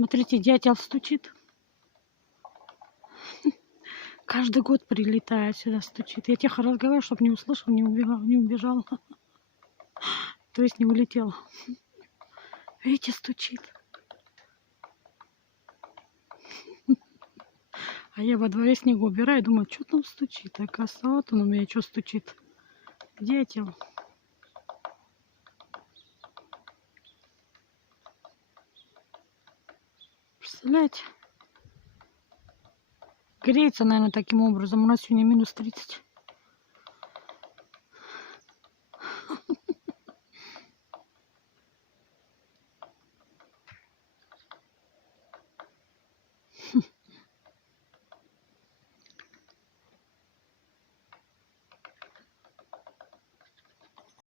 Смотрите, дятел стучит. Каждый год прилетает сюда, стучит. Я тихо разговариваю, чтобы не услышал, не убежал. То есть не улетел. Видите, стучит. А я во дворе снегу убираю, думаю, что там стучит. Оказывается, вот он у меня что стучит. Дятел. Представляете? Греется, наверное, таким образом. У нас сегодня -30.